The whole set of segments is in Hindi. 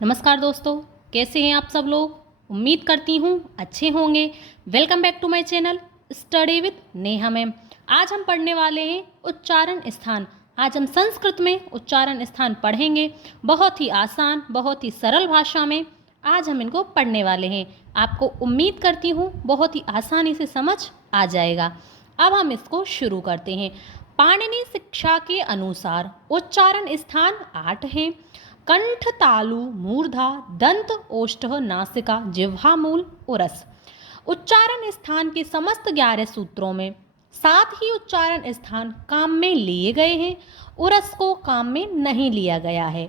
नमस्कार दोस्तों, कैसे हैं आप सब लोग। उम्मीद करती हूँ अच्छे होंगे। Welcome back to my channel study with Neha ma'am. आज हम पढ़ने वाले हैं उच्चारण स्थान। आज हम संस्कृत में उच्चारण स्थान पढ़ेंगे, बहुत ही आसान, बहुत ही सरल भाषा में आज हम इनको पढ़ने वाले हैं। आपको उम्मीद करती हूँ बहुत ही आसानी से समझ आ जाएगा। अब हम इसको शुरू करते हैं। पाणिनि शिक्षा के अनुसार उच्चारण स्थान 8 हैं। कंठ, तालु, मूर्धा, दंत, ओष्ठ, नासिका, जिह्वा मूल, उरस। उच्चारण स्थान के समस्त 11 सूत्रों में 7 ही उच्चारण स्थान काम में लिए गए हैं, उरस को काम में नहीं लिया गया है।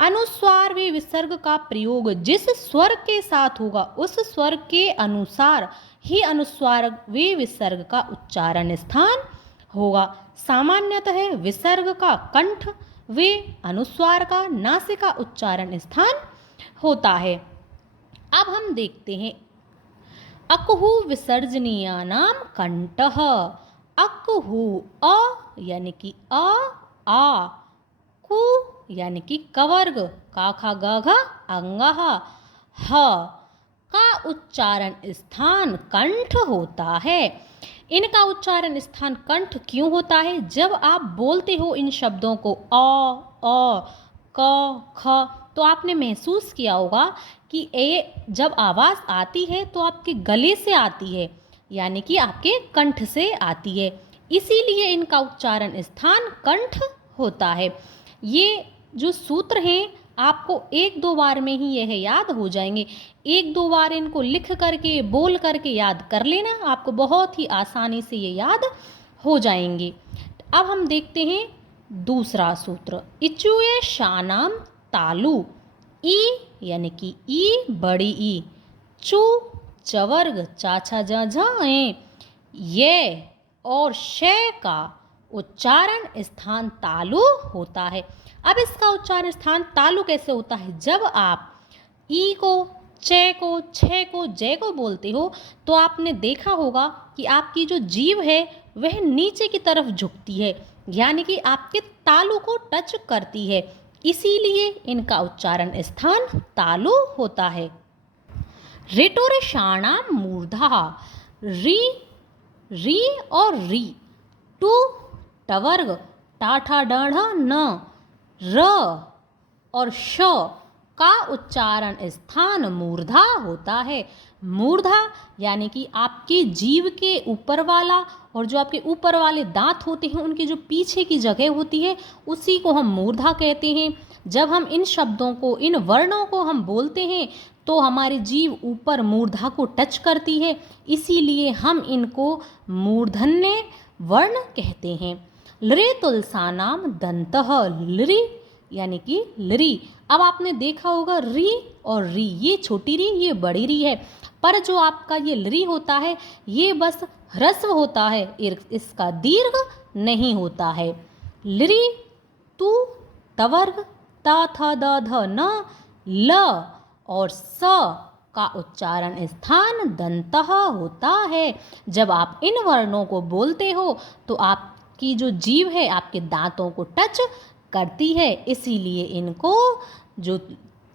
अनुस्वार व विसर्ग का प्रयोग जिस स्वर के साथ होगा उस स्वर के अनुसार ही अनुस्वार व विसर्ग का उच्चारण स्थान होगा। सामान्यतः विसर्ग का कंठ वे अनुस्वार का नासिका उच्चारण स्थान होता है। अब हम देखते हैं अकहु विसर्जनीयानाम कंठः। अकहु अ यानी कि आ, कु यानी कि कवर्ग, का खा ग घ अंगः, ह का उच्चारण स्थान कंठ होता है। इनका उच्चारण स्थान कंठ क्यों होता है? जब आप बोलते हो इन शब्दों को क ख, तो आपने महसूस किया होगा कि ये जब आवाज़ आती है तो आपके गले से आती है, यानी कि आपके कंठ से आती है। इसीलिए इनका उच्चारण स्थान कंठ होता है। ये जो सूत्र हैं आपको एक दो बार में ही यह याद हो जाएंगे। एक दो बार इनको लिख करके बोल करके याद कर लेना, आपको बहुत ही आसानी से ये याद हो जाएंगे। अब हम देखते हैं दूसरा सूत्र। इचुए शानाम तालु। ई यानी कि ई बड़ी ई, चू चवर्ग चाचा जाए, ये और शय का उच्चारण स्थान तालु होता है। अब इसका उच्चारण स्थान तालु कैसे होता है? जब आप ई को, चे को, छे को, जय को बोलते हो तो आपने देखा होगा कि आपकी जो जीभ है वह नीचे की तरफ झुकती है, यानी कि आपके तालु को टच करती है। इसीलिए इनका उच्चारण स्थान तालु होता है। ऋटुरषाणाम मूर्धा। री री और री, टू टवर्ग, टाठा डाढ़ा न, र और श का उच्चारण स्थान मूर्धा होता है। मूर्धा यानी कि आपकी जीभ के ऊपर वाला, और जो आपके ऊपर वाले दांत होते हैं उनकी जो पीछे की जगह होती है उसी को हम मूर्धा कहते हैं। जब हम इन शब्दों को, इन वर्णों को हम बोलते हैं तो हमारी जीभ ऊपर मूर्धा को टच करती है, इसीलिए हम इनको मूर्धन्य वर्ण कहते हैं। लृ तुलसानाम दंतः। लृ यानी कि लरी। अब आपने देखा होगा री और री, ये छोटी री, ये बड़ी री है, पर जो आपका ये लरी होता है ये बस ह्रस्व होता है, इसका दीर्घ नहीं होता है। लरी, तू तवर्ग, ता था द ध न, ल और स का उच्चारण स्थान दंतः होता है। जब आप इन वर्णों को बोलते हो तो आपकी जो जीभ है आपके दांतों को टच करती है, इसीलिए इनको जो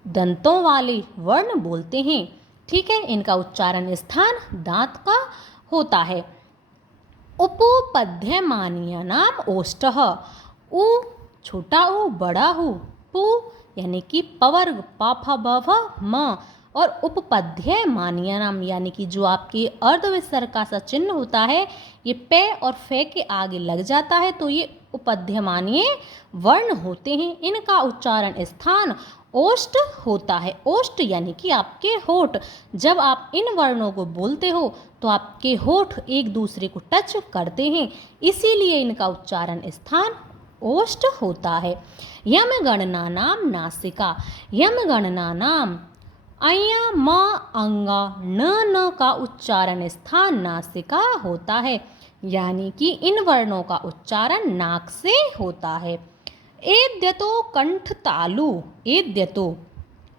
दंतों वाले वर्ण बोलते हैं। ठीक है, इनका उच्चारण स्थान दांत का होता है। उपपद्यमानीयानाम ओष्ठः। उ छोटा उ, बड़ा उ, पु यानी कि पवर्ग, प फ ब भ म, और उपपद्य मानियानाम यानी कि जो आपके अर्धविसर्ग का सा चिन्ह होता है ये पे और फे के आगे लग जाता है तो ये उपध्यमानीय वर्ण होते हैं। इनका उच्चारण स्थान ओष्ठ होता है। ओष्ठ यानी कि आपके होठ। जब आप इन वर्णों को बोलते हो तो आपके होठ एक दूसरे को टच करते हैं, इसीलिए इनका उच्चारण स्थान ओष्ठ होता है। यम गणना नाम नासिका। यम गणना नाम अया म अंगा न का उच्चारण स्थान नासिका होता है, यानी कि इन वर्णों का उच्चारण नाक से होता है। एद्यतो कंठ तालु। एद्यतो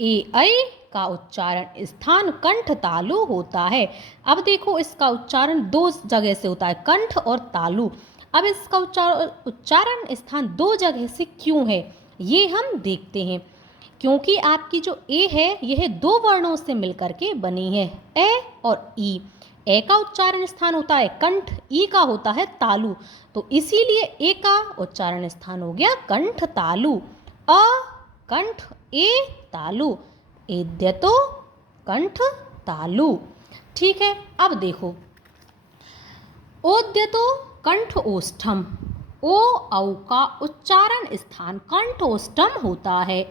ए ऐ का उच्चारण स्थान कंठ तालु होता है। अब देखो इसका उच्चारण दो जगह से होता है, कंठ और तालु। अब इसका उच्चारण स्थान दो जगह से क्यों है ये हम देखते हैं। क्योंकि आपकी जो ए है यह दो वर्णों से मिलकर के बनी है, ए और ई। ए का उच्चारण स्थान होता है कंठ, ई का होता है तालु, तो इसीलिए ए का उच्चारण स्थान हो गया कंठ तालु। अ कंठ ए तालु, एद्यतो कंठ तालु। ठीक है, अब देखो ओद्यतो कंठ ओष्ठम, ओ औ का उच्चारण स्थान कंठ ओष्ठम होता है।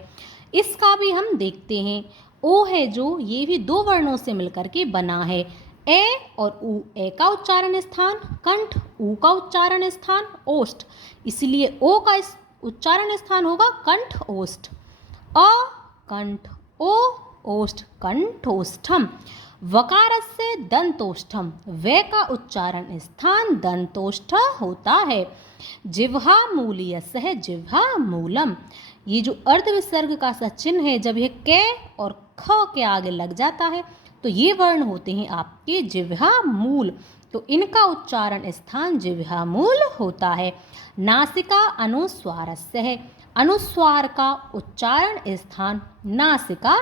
इसका भी हम देखते हैं। ओ है जो, ये भी दो वर्णों से मिलकर के बना है, ए और उ। ए का उच्चारण स्थान कंठ, उ का उच्चारण स्थान ओष्ठ, इसलिए ओ का उच्चारण स्थान होगा कंठ ओष्ठ। अ कंठ ओ ओष्ठ कंठोष्ठम। वकारस्य दंतोष्ठम, वे का उच्चारण स्थान दंतोष्ठ होता है। जिह्वा मूलीयस्य जिह्वा मूलम, ये जो अर्ध विसर्ग का सा चिन्ह है, जब यह के और ख के आगे लग जाता है तो ये वर्ण होते हैं आपके जिह्वा मूल, तो इनका उच्चारण स्थान जिह्वा मूल होता है। नासिका अनुस्वारस्य है, अनुस्वार का उच्चारण स्थान नासिका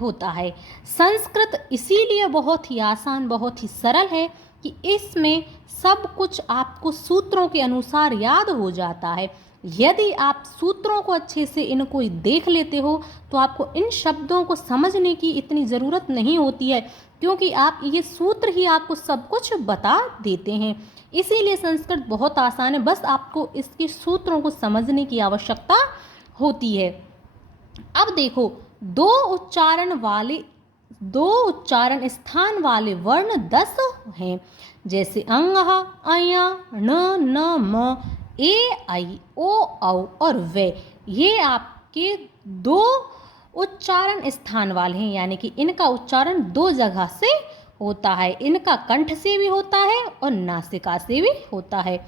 होता है। संस्कृत इसीलिए बहुत ही आसान, बहुत ही सरल है कि इसमें सब कुछ आपको सूत्रों के अनुसार याद हो जाता है। यदि आप सूत्रों को अच्छे से इनको देख लेते हो तो आपको इन शब्दों को समझने की इतनी ज़रूरत नहीं होती है, क्योंकि आप ये सूत्र ही आपको सब कुछ बता देते हैं। इसीलिए संस्कृत बहुत आसान है, बस आपको इसके सूत्रों को समझने की आवश्यकता होती है। अब देखो दो उच्चारण स्थान वाले वर्ण 10 हैं, जैसे अंग, अया, न, म, ए, आई, ओ, औ और वे। ये आपके दो उच्चारण स्थान वाले हैं, यानी कि इनका उच्चारण दो जगह से होता है। इनका कंठ से भी होता है और नासिका से भी होता है।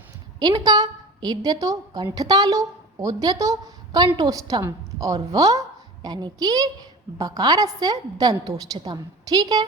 इनका एद्यतो कंठतालु, ओद्यतो कंठोष्ठम और व यानी कि बकारस्य दंतोष्ठतम। ठीक है,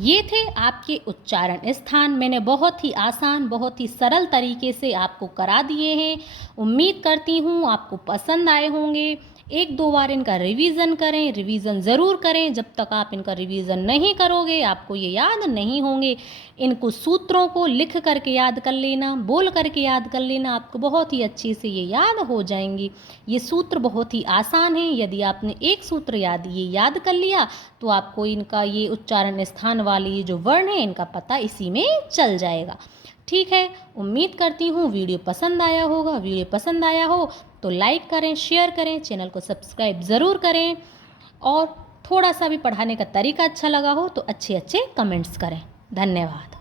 ये थे आपके उच्चारण स्थान। मैंने बहुत ही आसान, बहुत ही सरल तरीके से आपको करा दिए हैं। उम्मीद करती हूँ आपको पसंद आए होंगे। एक दो बार इनका रिवीजन करें, रिवीजन ज़रूर करें। जब तक आप इनका रिवीजन नहीं करोगे आपको ये याद नहीं होंगे। इनको सूत्रों को लिख करके याद कर लेना, बोल करके याद कर लेना, आपको बहुत ही अच्छे से ये याद हो जाएंगी। ये सूत्र बहुत ही आसान है। यदि आपने एक सूत्र याद कर लिया तो आपको इनका ये उच्चारण स्थान वाले ये जो वर्ण है इनका पता इसी में चल जाएगा। ठीक है, उम्मीद करती हूँ वीडियो पसंद आया होगा। वीडियो पसंद आया हो तो लाइक करें, शेयर करें, चैनल को सब्सक्राइब ज़रूर करें, और थोड़ा सा भी पढ़ाने का तरीका अच्छा लगा हो तो अच्छे अच्छे कमेंट्स करें। धन्यवाद।